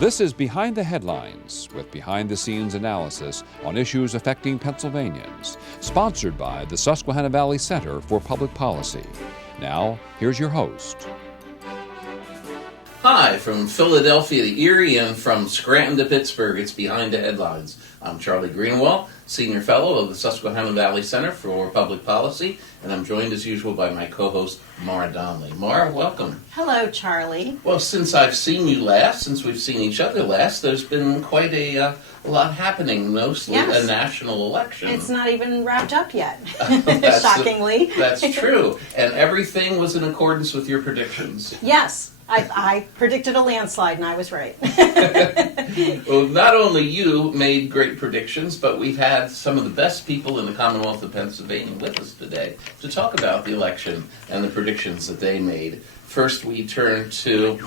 This is Behind the Headlines, with behind-the-scenes analysis on issues affecting Pennsylvanians, sponsored by the Susquehanna Valley Center for Public Policy. Now, here's your host. Hi, from Philadelphia to Erie and from Scranton to Pittsburgh, it's Behind the Headlines. I'm Charlie Greenwald, Senior Fellow of the Susquehanna Valley Center for Public Policy, and I'm joined as usual by my co-host, Mara Donnelly. Mara, welcome. Hello, Charlie. Well, since I've seen you last, since we've seen each other last, there's been quite a lot happening, mostly Yes. a national election. It's not even wrapped up yet, That's- shockingly. That's true, and everything was in accordance with your predictions. Yes, I predicted a landslide and I was right. Well, not only you made great predictions, but we've had some of the best people in the Commonwealth of Pennsylvania with us today to talk about the election and the predictions that they made. First, we turn to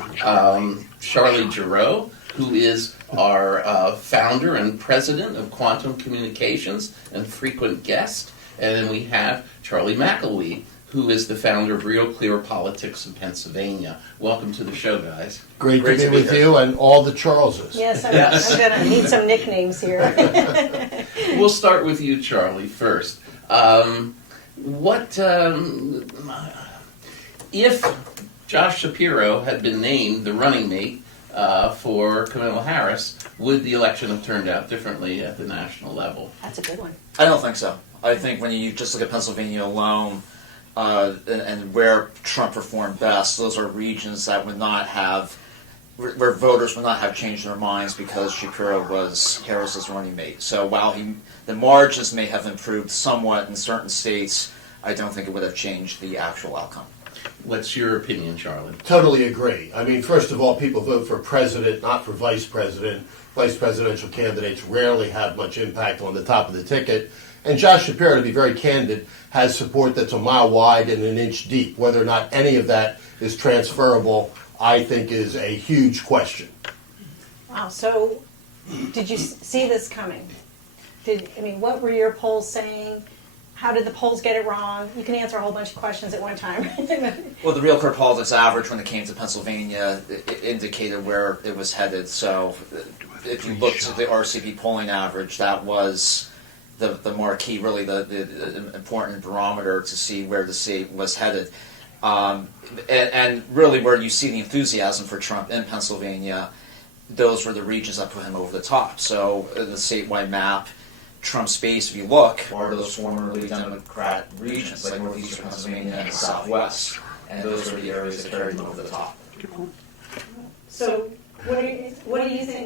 Charlie Giroux, who is our founder and president of Quantum Communications and frequent guest. And then we have Charlie McElwee, who is the founder of Real Clear Politics in Pennsylvania. Welcome to the show, guys. Great to be with you and all the Charleses. Yes, I'm going to need some nicknames here. We'll start with you, Charlie, first. If Josh Shapiro had been named the running mate for Kamala Harris, would the election have turned out differently at the national level? That's a good one. I don't think so. I think when you just look at Pennsylvania alone, and where Trump performed best, those are regions that would not have, where voters would not have changed their minds because Shapiro was Harris's running mate. So while the margins may have improved somewhat in certain states, I don't think it would have changed the actual outcome. What's your opinion, Charlie? Totally agree. I mean, first of all, people vote for president, not for vice president. Vice presidential candidates rarely have much impact on the top of the ticket. And Josh Shapiro, to be very candid, has support that's a mile wide and an inch deep. Whether or not any of that is transferable, I think, is a huge question. Wow, so did you see this coming? What were your polls saying? How did the polls get it wrong? You can answer a whole bunch of questions at one time. Well, the Real Clear Politics average when it came to Pennsylvania it indicated where it was headed. So if you looked at the RCP polling average, that was the marquee, really the important barometer to see where the state was headed. And really where you see the enthusiasm for Trump in Pennsylvania, those were the regions that put him over the top. So the statewide map, Trump's base, if you look, are those formerly Democrat regions, like northeastern Pennsylvania and the Southwest. And those are the areas that carried him over the top. So what do you think?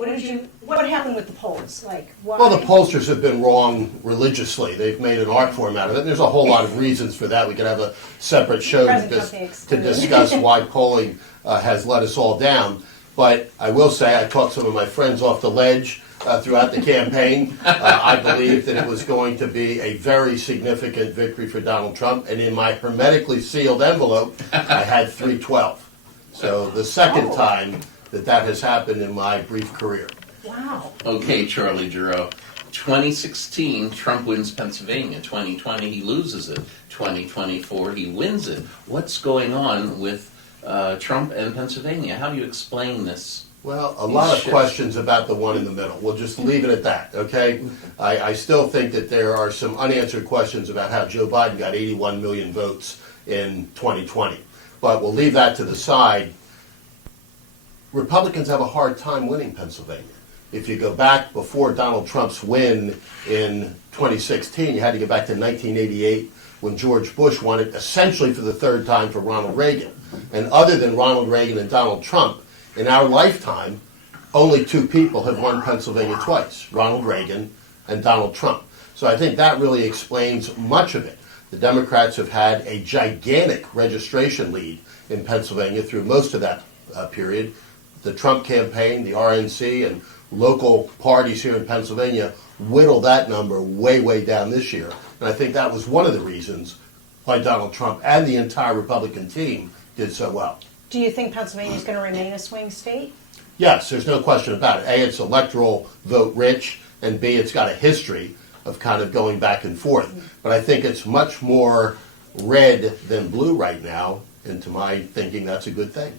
What happened with the polls? Why? Well, the pollsters have been wrong religiously. They've made an art form out of it. And there's a whole lot of reasons for that. We could have a separate show to discuss why polling has let us all down. But I will say, I talked some of my friends off the ledge throughout the campaign. I believed that it was going to be a very significant victory for Donald Trump. And in my hermetically sealed envelope, I had 312. So the second time that has happened in my brief career. Wow. Okay, Charlie Giroux. 2016, Trump wins Pennsylvania. 2020, he loses it. 2024, he wins it. What's going on with Trump and Pennsylvania? How do you explain this? Well, a lot of questions about the one in the middle. We'll just leave it at that, okay? I still think that there are some unanswered questions about how Joe Biden got 81 million votes in 2020. But we'll leave that to the side. Republicans have a hard time winning Pennsylvania. If you go back before Donald Trump's win in 2016, you had to go back to 1988 when George Bush won it essentially for the third time for Ronald Reagan. And other than Ronald Reagan and Donald Trump, in our lifetime, only two people have won Pennsylvania twice, Ronald Reagan and Donald Trump. So I think that really explains much of it. The Democrats have had a gigantic registration lead in Pennsylvania through most of that period. The Trump campaign, the RNC, and local parties here in Pennsylvania whittled that number way, way down this year. And I think that was one of the reasons why Donald Trump and the entire Republican team did so well. Do you think Pennsylvania is going to remain a swing state? Yes, there's no question about it. A, it's electoral vote rich, and B, it's got a history of kind of going back and forth. But I think it's much more red than blue right now, and to my thinking, that's a good thing.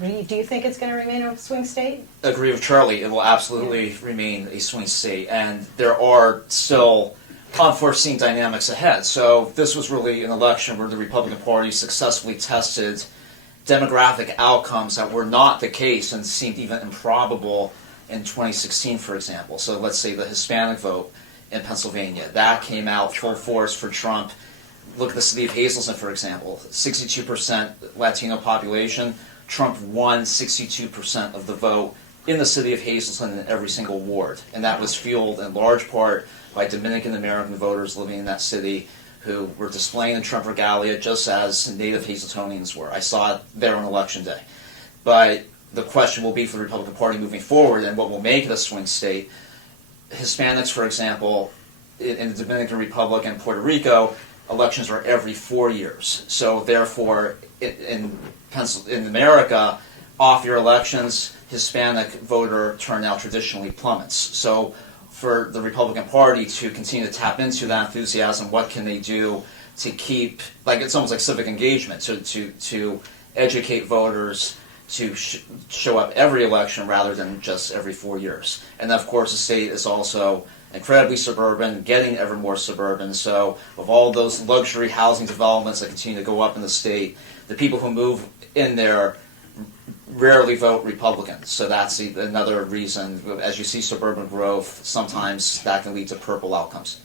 Do you think it's going to remain a swing state? Agree with Charlie. It will absolutely remain a swing state, and there are still unforeseen dynamics ahead. So this was really an election where the Republican Party successfully tested demographic outcomes that were not the case and seemed even improbable in 2016, for example. So let's say the Hispanic vote in Pennsylvania. That came out full force for Trump. Look at the city of Hazleton, for example. 62% Latino population. Trump won 62% of the vote in the city of Hazleton in every single ward. And that was fueled in large part by Dominican American voters living in that city who were displaying the Trump regalia just as native Hazletonians were. I saw it there on election day. But the question will be for the Republican Party moving forward and what will make it a swing state. Hispanics, for example, in the Dominican Republic and Puerto Rico, elections are every 4 years. So therefore, in America, off-year elections, Hispanic voter turnout traditionally plummets. So for the Republican Party to continue to tap into that enthusiasm, what can they do to keep, like it's almost like civic engagement, to educate voters to show up every election rather than just every 4 years. And of course the state is also incredibly suburban, getting ever more suburban. So of all those luxury housing developments that continue to go up in the state, the people who move in there rarely vote Republican. So that's another reason, as you see suburban growth, sometimes that can lead to purple outcomes.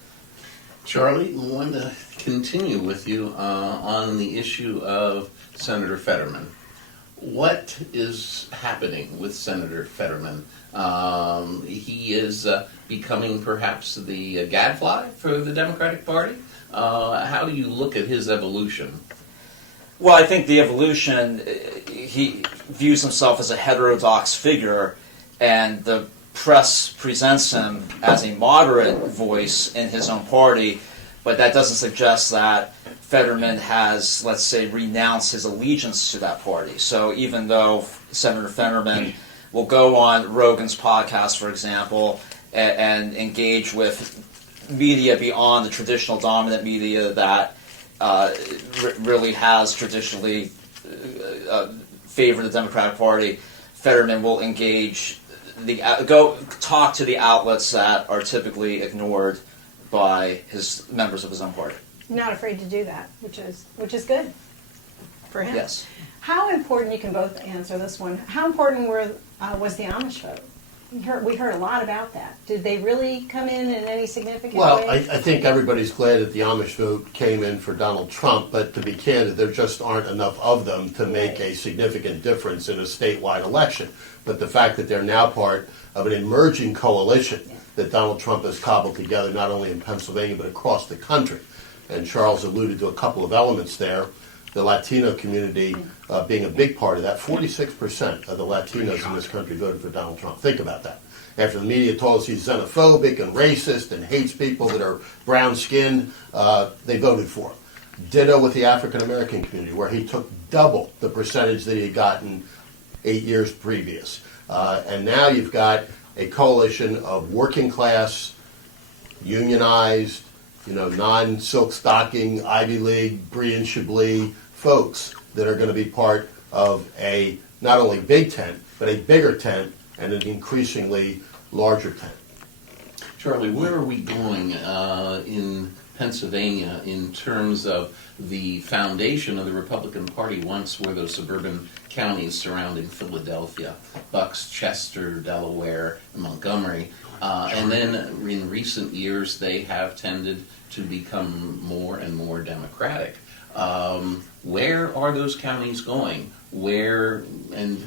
Charlie, I want to continue with you on the issue of Senator Fetterman. What is happening with Senator Fetterman? He is becoming perhaps the gadfly for the Democratic Party. How do you look at his evolution? Well, I think the evolution, he views himself as a heterodox figure, and the press presents him as a moderate voice in his own party, but that doesn't suggest that Fetterman has, let's say, renounced his allegiance to that party. So even though Senator Fetterman will go on Rogan's podcast, for example, and engage with media beyond the traditional dominant media that really has traditionally favored the Democratic Party, Fetterman will engage go talk to the outlets that are typically ignored by his members of his own party. Not afraid to do that, which is good for him. Yes. How important, you can both answer this one, how important was the Amish vote? We heard a lot about that. Did they really come in any significant Well, way? I think everybody's glad that the Amish vote came in for Donald Trump, but to be candid, there just aren't enough of them to make a significant difference in a statewide election. But the fact that they're now part of an emerging coalition that Donald Trump has cobbled together, not only in Pennsylvania, but across the country. And Charles alluded to a couple of elements there. The Latino community being a big part of that. 46% of the Latinos in this country voted for Donald Trump. Think about that. After the media told us he's xenophobic and racist and hates people that are brown-skinned, they voted for him. Ditto with the African American community, where he took double the percentage that he had gotten 8 years previous. And now you've got a coalition of working class, unionized, non-silk stocking, Ivy League, Brie and Chablis folks that are going to be part of a not only big tent, but a bigger tent and an increasingly larger tent. Charlie, where are we going in Pennsylvania in terms of the foundation of the Republican Party once were those suburban counties surrounding Philadelphia, Bucks, Chester, Delaware, Montgomery, and then in recent years they have tended to become more and more Democratic. Where are those counties going? Where, and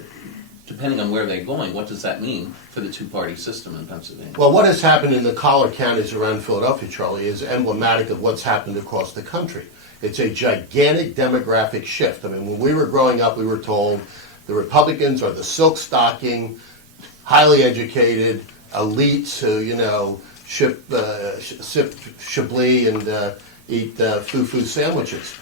depending on where they're going, what does that mean for the two-party system in Pennsylvania? Well, what has happened in the collar counties around Philadelphia, Charlie, is emblematic of what's happened across the country. It's a gigantic demographic shift. I mean, when we were growing up, we were told the Republicans are the silk stocking, highly educated elites who, sip Chablis and eat foo-foo sandwiches.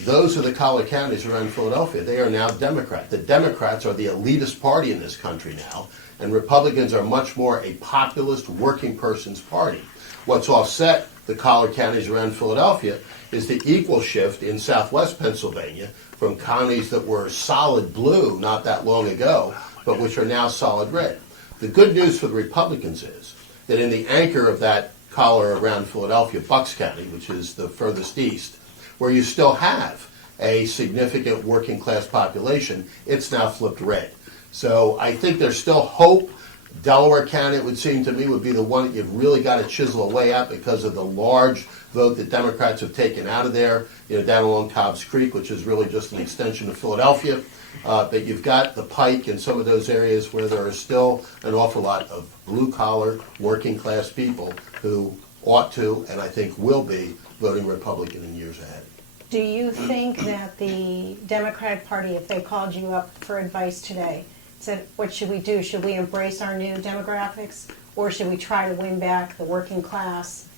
Those are the collar counties around Philadelphia. They are now Democrat. The Democrats are the elitist party in this country now, and Republicans are much more a populist working person's party. What's offset the collar counties around Philadelphia is the equal shift in southwest Pennsylvania, from counties that were solid blue not that long ago, but which are now solid red. The good news for the Republicans is that in the anchor of that collar around Philadelphia, Bucks County, which is the furthest east, where you still have a significant working class population, it's now flipped red. So I think there's still hope. Delaware County, it would seem to me, would be the one that you've really got to chisel away at because of the large vote that Democrats have taken out of there, down along Cobb's Creek, which is really just an extension of Philadelphia. But you've got the Pike and some of those areas where there are still an awful lot of blue-collar, working-class people who ought to, and I think will be, voting Republican in years ahead. Do you think that the Democratic Party, if they called you up for advice today, said, what should we do? Should we embrace our new demographics, or should we try to win back the working class?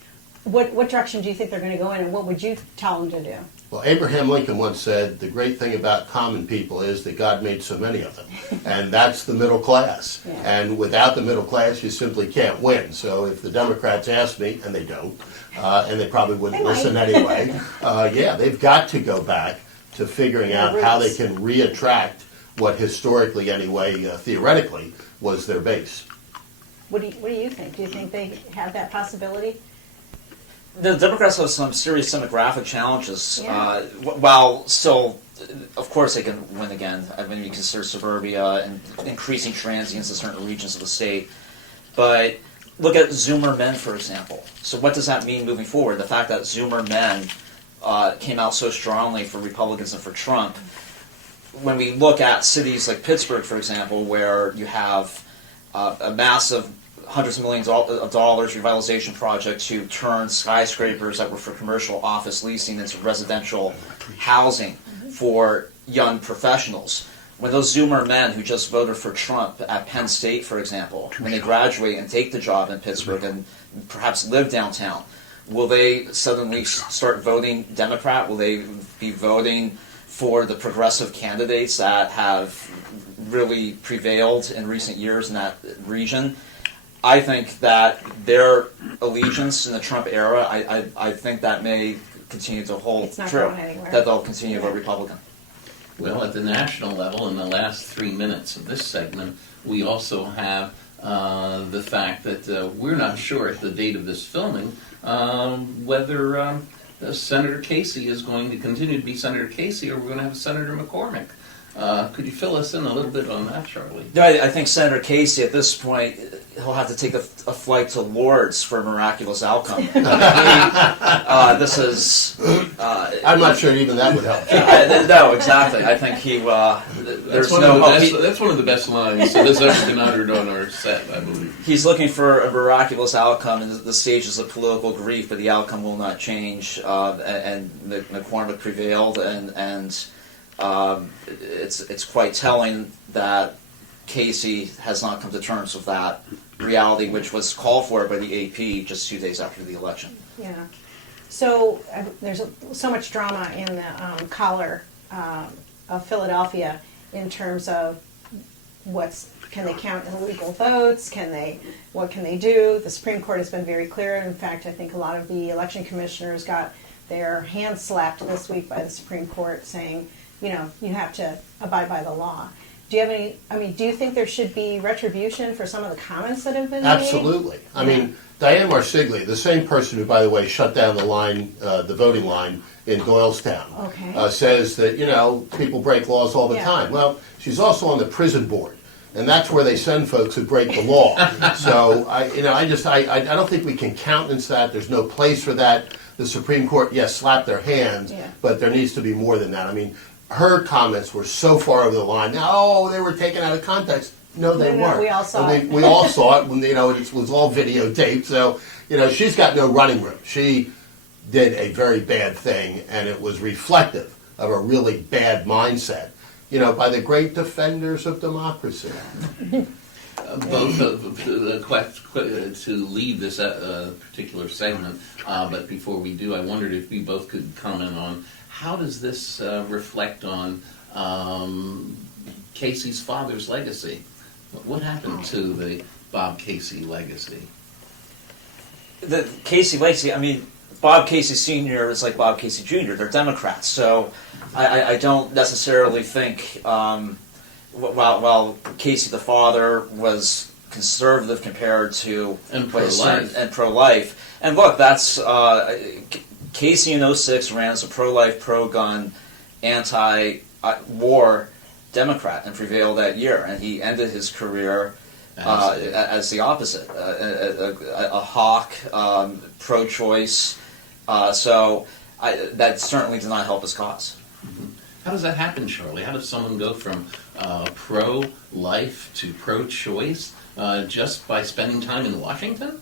What direction do you think they're going to go in, and what would you tell them to do? Well, Abraham Lincoln once said, the great thing about common people is that God made so many of them. And that's the middle class. Yeah. And without the middle class, you simply can't win. So if the Democrats ask me, and they don't, and they probably wouldn't listen anyway, yeah, they've got to go back to figuring out how they can reattract what historically, anyway, theoretically, was their base. What do you think? Do you think they have that possibility? The Democrats have some serious demographic challenges. Yeah. While still, of course, they can win again. I mean, you consider suburbia and increasing transients in certain regions of the state. But look at Zoomer men, for example. So what does that mean moving forward? The fact that Zoomer men came out so strongly for Republicans and for Trump. When we look at cities like Pittsburgh, for example, where you have a massive hundreds of millions of dollars revitalization project to turn skyscrapers that were for commercial office leasing into residential housing for young professionals. When those Zoomer men who just voted for Trump at Penn State, for example, when they graduate and take the job in Pittsburgh and perhaps live downtown, will they suddenly start voting Democrat? Will they be voting for the progressive candidates that have really prevailed in recent years in that region? I think that their allegiance in the Trump era, I think that may continue to hold It's not true, going anywhere. that they'll continue to vote Republican. Well, at the national level, in the last 3 minutes of this segment, we also have the fact that we're not sure at the date of this filming whether Senator Casey is going to continue to be Senator Casey, or we're going to have Senator McCormick. Could you fill us in a little bit on that, Charlie? I think Senator Casey, at this point, he'll have to take a flight to Lourdes for a miraculous outcome. This is... I'm not sure even that would help. No, exactly. I think he... there's no hope. That's one of the best lines that has ever been uttered on our set, I believe. He's looking for a miraculous outcome in the stages of political grief, but the outcome will not change. And McCormick prevailed, and it's quite telling that Casey has not come to terms with that reality, which was called for by the AP just 2 days after the election. Yeah. So there's so much drama in the collar of Philadelphia in terms of can they count illegal votes? What can they do? The Supreme Court has been very clear. In fact, I think a lot of the election commissioners got their hands slapped this week by the Supreme Court saying, you have to abide by the law. Do you have do you think there should be retribution for some of the comments that have been made? Absolutely. I mean, Diane Marsiglia, the same person who, by the way, shut down the line, the voting line in Doylestown, says that, people break laws all the time. Well, she's also on the prison board, and that's where they send folks who break the law. So, I don't think we can countenance that. There's no place for that. The Supreme Court, yes, slapped their hands, but there needs to be more than that. I mean, her comments were so far over the line. Now, they were taken out of context. No, they weren't. We all saw it. We all saw it when it was all videotaped. So she's got no running room. She did a very bad thing, and it was reflective of a really bad mindset. By the great defenders of democracy. Both to lead this particular segment, but before we do, I wondered if we both could comment on how does this reflect on Casey's father's legacy? What happened to the Bob Casey legacy? The Casey legacy, I mean, Bob Casey Sr. is like Bob Casey Jr. They're Democrats, so I don't necessarily think while Casey the father was conservative compared to And what his pro-life. son- and pro-life. And look, that's Casey in '06 ran as a pro-life, pro-gun, anti-war Democrat and prevailed that year, and he ended his career as the opposite, a hawk, pro-choice. So that certainly did not help his cause. How does that happen, Charlie? How does someone go from pro-life to pro-choice just by spending time in Washington?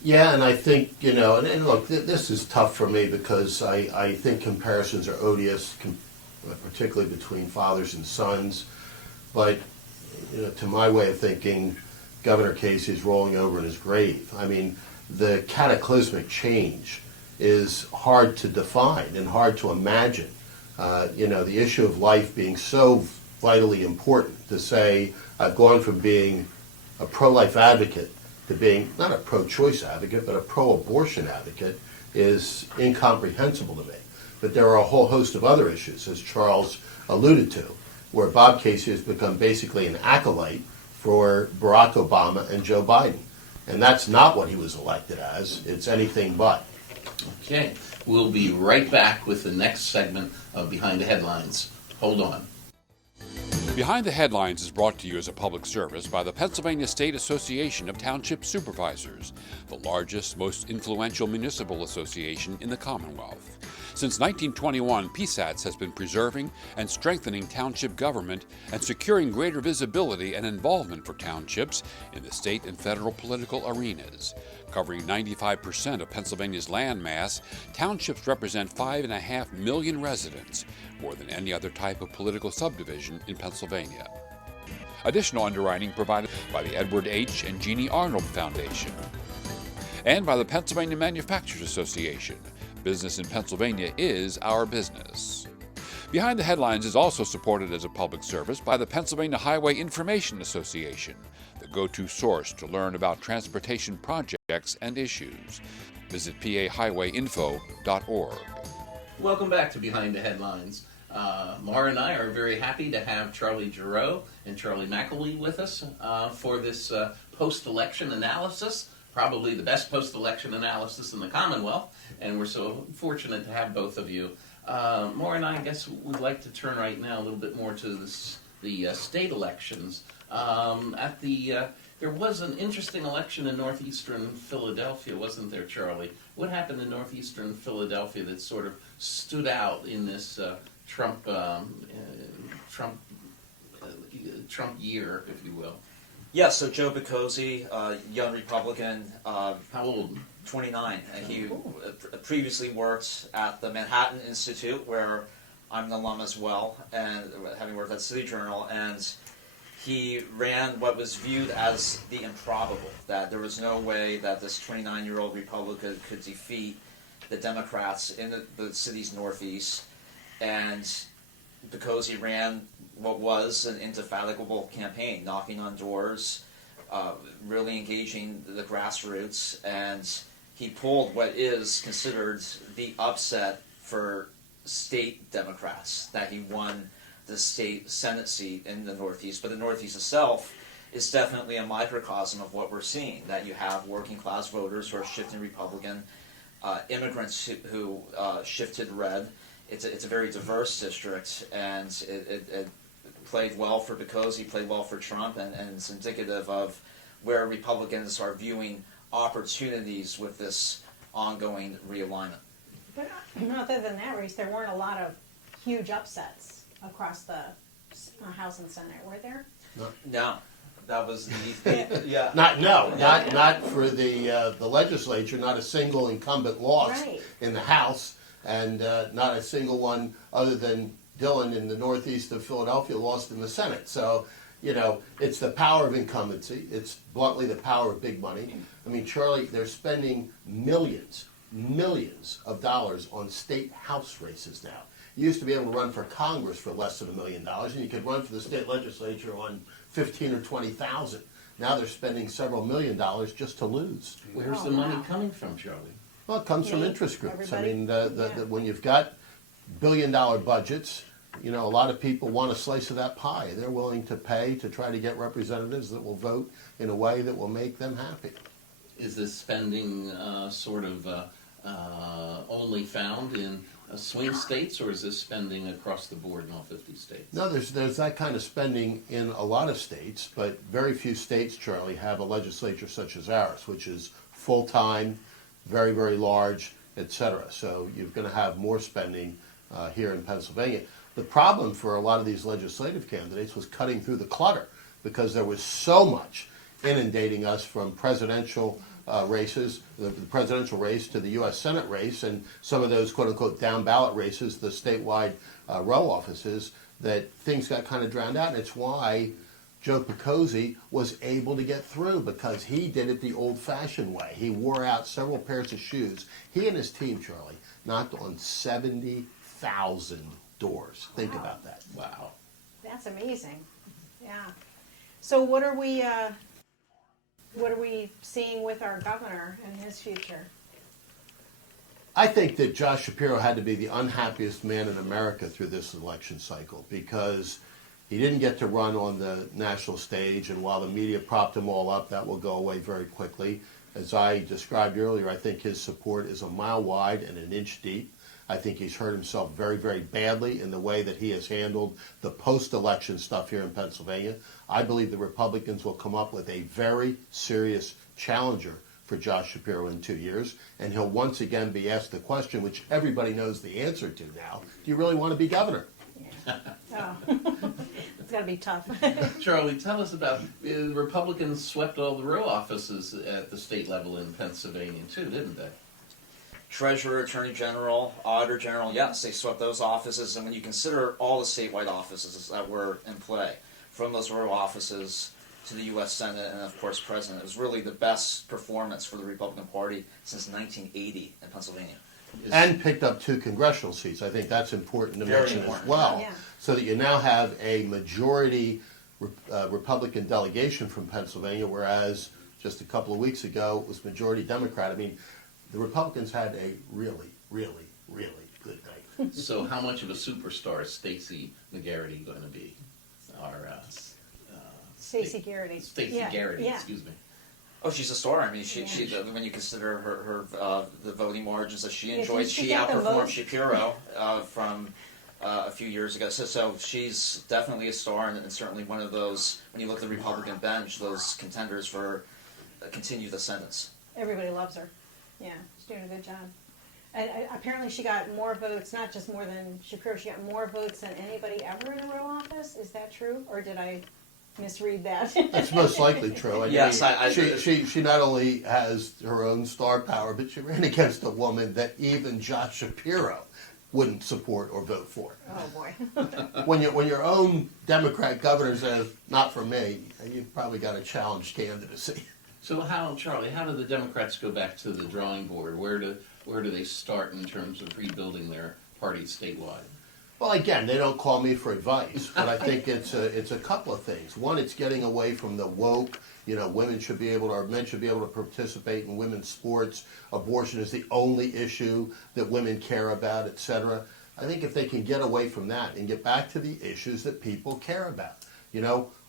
Yeah, and I think, and look, this is tough for me because I think comparisons are odious, particularly between fathers and sons. But, to my way of thinking, Governor Casey is rolling over in his grave. I mean, the cataclysmic change is hard to define and hard to imagine. The issue of life being so vitally important, to say I've gone from being a pro-life advocate to being not a pro-choice advocate, but a pro-abortion advocate, is incomprehensible to me. But there are a whole host of other issues, as Charles alluded to, where Bob Casey has become basically an acolyte for Barack Obama and Joe Biden. And that's not what he was elected as. It's anything but. Okay, we'll be right back with the next segment of Behind the Headlines. Hold on. Behind the Headlines is brought to you as a public service by the Pennsylvania State Association of Township Supervisors, the largest, most influential municipal association in the Commonwealth. Since 1921, PSATS has been preserving and strengthening township government and securing greater visibility and involvement for townships in the state and federal political arenas. Covering 95% of Pennsylvania's land mass, townships represent 5.5 million residents, more than any other type of political subdivision in Pennsylvania. Additional underwriting provided by the Edward H. and Jeannie Arnold Foundation and by the Pennsylvania Manufacturers Association. Business in Pennsylvania is our business. Behind the Headlines is also supported as a public service by the Pennsylvania Highway Information Association, the go-to source to learn about transportation projects and issues. Visit pahighwayinfo.org. Welcome back to Behind the Headlines. Laura and I are very happy to have Charlie Giroux and Charlie McElwee with us for this post-election analysis, probably the best post-election analysis in the Commonwealth, and we're so fortunate to have both of you. Laura and I guess would like to turn right now a little bit more to the state elections. There was an interesting election in northeastern Philadelphia, wasn't there, Charlie? What happened in northeastern Philadelphia that sort of stood out in this Trump year, if you will? Yeah, so Joe Boccozzi, young Republican, How old? 29, and he previously worked at the Manhattan Institute, where I'm an alum as well, and having worked at City Journal, and he ran what was viewed as the improbable, that there was no way that this 29-year-old Republican could defeat the Democrats in the city's northeast, and Boccozzi ran what was an indefatigable campaign, knocking on doors, really engaging the grassroots, and he pulled what is considered the upset for state Democrats, that he won the state Senate seat in the Northeast. But the Northeast itself is definitely a microcosm of what we're seeing, that you have working class voters who are shifting Republican, immigrants who shifted red. It's a very diverse district, and it played well for Boccozzi, played well for Trump, and it's indicative of where Republicans are viewing opportunities with this ongoing realignment. But other than that race, there weren't a lot of huge upsets across the House and Senate, were there? No, that was the yeah. Not for the legislature. Not a single incumbent lost Right. in the House, and not a single one other than Dillon in the northeast of Philadelphia lost in the Senate. So, it's the power of incumbency. It's bluntly the power of big money. I mean, Charlie, they're spending millions of dollars on state House races now. You used to be able to run for Congress for less than $1 million, and you could run for the state legislature on $15,000 or $20,000. Now they're spending several $1 million just to lose. Where's the money coming from, Charlie? Well, it comes from Me, interest groups. everybody. I mean, Yeah. when you've got billion-dollar budgets, you know, a lot of people want a slice of that pie. They're willing to pay to try to get representatives that will vote in a way that will make them happy. Is this spending sort of only found in swing states, or is this spending across the board in all 50 states? No, there's that kind of spending in a lot of states, but very few states, Charlie, have a legislature such as ours, which is full-time, very, very large, et cetera. So you're going to have more spending here in Pennsylvania. The problem for a lot of these legislative candidates was cutting through the clutter, because there was so much inundating us from presidential races, the presidential race to the U.S. Senate race, and some of those quote-unquote down-ballot races, the statewide row offices, that things got kind of drowned out. And it's why Joe Picozzi was able to get through, because he did it the old-fashioned way. He wore out several pairs of shoes. He and his team, Charlie, knocked on 70,000 doors. Think Wow. about that. Wow. That's amazing. Yeah. So what are we seeing with our governor and his future? I think that Josh Shapiro had to be the unhappiest man in America through this election cycle, because he didn't get to run on the national stage, and while the media propped him all up, that will go away very quickly. As I described earlier, I think his support is a mile wide and an inch deep. I think he's hurt himself very, very badly in the way that he has handled the post-election stuff here in Pennsylvania. I believe the Republicans will come up with a very serious challenger for Josh Shapiro in 2 years, and he'll once again be asked the question, which everybody knows the answer to now: do you really want to be governor? Oh, it's got to be tough. Charlie, tell us about the Republicans swept all the row offices at the state level in Pennsylvania too, didn't they? Treasurer, Attorney General, Auditor General, yes, they swept those offices. And when you consider all the statewide offices that were in play, from those row offices to the U.S. Senate and, of course, President, it was really the best performance for the Republican Party since 1980 in Pennsylvania. And picked up 2 congressional seats. I think that's important to Very mention important. as well. Yeah. So that you now have a majority Republican delegation from Pennsylvania, whereas just a couple of weeks ago it was majority Democrat. I mean, the Republicans had a really, really, really good night. So how much of a superstar is Stacey McGarrity going to be? Our Stacey Garrity. Stacey Yeah, Garrity, yeah. excuse me. Oh, she's a star. I mean, she Yeah. when you consider her the voting margins that she Yeah, enjoyed, did she she get the outperformed most? Shapiro from a few years ago. So she's definitely a star, and certainly one of those, when you look at the Republican bench, those contenders for continued ascendance. Everybody loves her. Yeah, she's doing a good job. And apparently she got more votes, not just more than Shapiro, she got more votes than anybody ever in a row office. Is that true? Or did I misread that? That's most likely true. Yes, I- she not only has her own star power, but she ran against a woman that even Josh Shapiro wouldn't support or vote for. Oh, boy. When your own Democrat governor says, not for me, you've probably got a challenged candidacy. So Charlie, how do the Democrats go back to the drawing board? Where do they start in terms of rebuilding their party statewide? Well, again, they don't call me for advice, but I think it's a couple of things. One, it's getting away from the woke, women should be able to, or men should be able to participate in women's sports. Abortion is the only issue that women care about, etc. I think if they can get away from that and get back to the issues that people care about,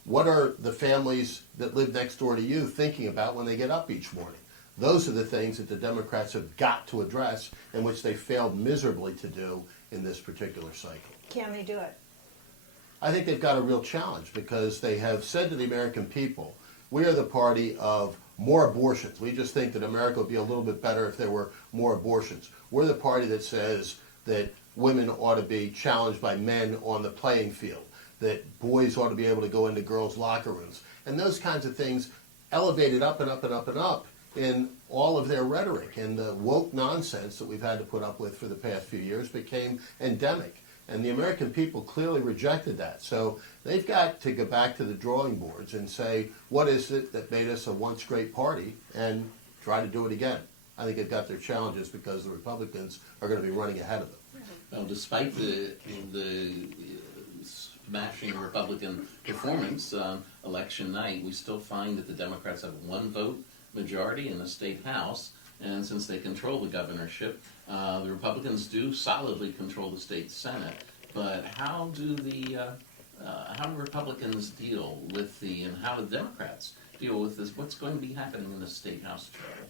what are the families that live next door to you thinking about when they get up each morning? Those are the things that the Democrats have got to address, and which they failed miserably to do in this particular cycle. Can they do it? I think they've got a real challenge, because they have said to the American people, we are the party of more abortions. We just think that America would be a little bit better if there were more abortions. We're the party that says that women ought to be challenged by men on the playing field, that boys ought to be able to go into girls' locker rooms, and those kinds of things elevated up and up and up and up in all of their rhetoric. And the woke nonsense that we've had to put up with for the past few years became endemic. And the American people clearly rejected that. So they've got to go back to the drawing boards and say, what is it that made us a once great party, and try to do it again. I think they've got their challenges, because the Republicans are going to be running ahead of them. Well, despite the smashing Republican performance on election night, we still find that the Democrats have one vote majority in the state House and since they control the governorship, the Republicans do solidly control the state Senate. But how do Republicans deal with and how do Democrats deal with this? What's going to be happening in the state house, Charlie?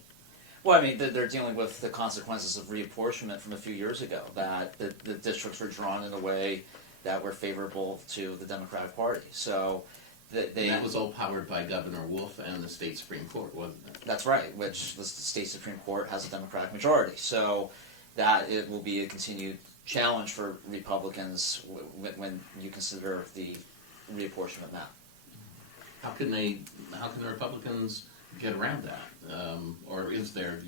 Well, I mean, they're dealing with the consequences of reapportionment from a few years ago, that the districts were drawn in a way that were favorable to the Democratic Party. So that was all powered by Governor Wolf and the state Supreme Court, wasn't it? That's right, which the state Supreme Court has a Democratic majority. So that it will be a continued challenge for Republicans when you consider the reapportionment map. How can the Republicans get around that? Or is there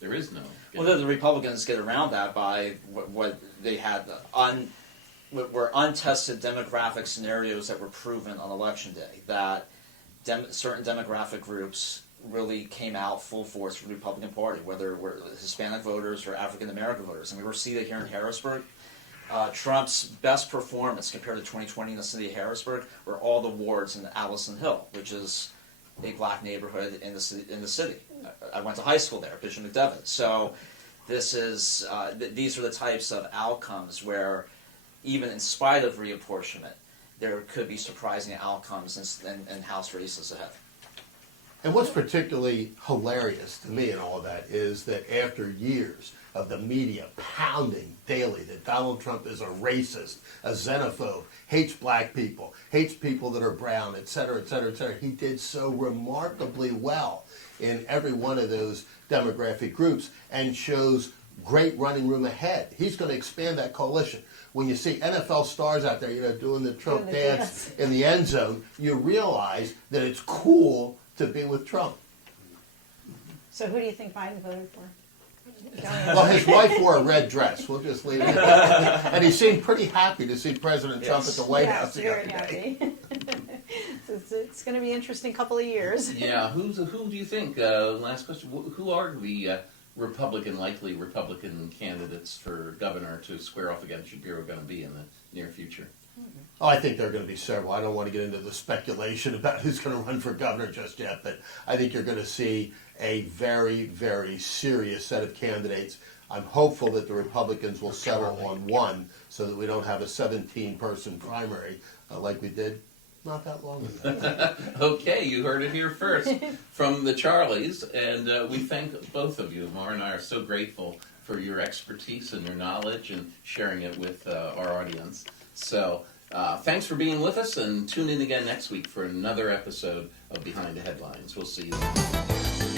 is no? Well, the Republicans get around that by what they had were untested demographic scenarios that were proven on election day, that certain demographic groups really came out full force for the Republican Party, whether it were Hispanic voters or African American voters. And we were seeing it here in Harrisburg. Trump's best performance compared to 2020 in the city of Harrisburg were all the wards in Allison Hill, which is a black neighborhood in the city. I went to high school there, Bishop McDevitt. So these are the types of outcomes where, even in spite of reapportionment, there could be surprising outcomes in House races ahead. And what's particularly hilarious to me in all of that is that after years of the media pounding daily that Donald Trump is a racist, a xenophobe, hates black people, hates people that are brown, et cetera, et cetera, et cetera, he did so remarkably well in every one of those demographic groups and shows great running room ahead. He's going to expand that coalition. When you see NFL stars out there, doing the Trump dance in the end zone, you realize that it's cool to be with Trump. So who do you think Biden voted for? Well, his wife wore a red dress. We'll just leave it at that. And he seemed pretty happy to see President Trump at the White House the other day. It's going to be an interesting couple of years. Yeah, who do you think, last question, who are the likely Republican candidates for governor to square off against Shapiro going to be in the near future? Oh, I think there are going to be several. I don't want to get into the speculation about who's going to run for governor just yet, but I think you're going to see a very, very serious set of candidates. I'm hopeful that the Republicans will settle on one so that we don't have a 17-person primary like we did not that long ago. Okay, you heard it here first from the Charlies, and we thank both of you. Mara and I are so grateful for your expertise and your knowledge and sharing it with our audience. So thanks for being with us, and tune in again next week for another episode of Behind the Headlines. We'll see you then.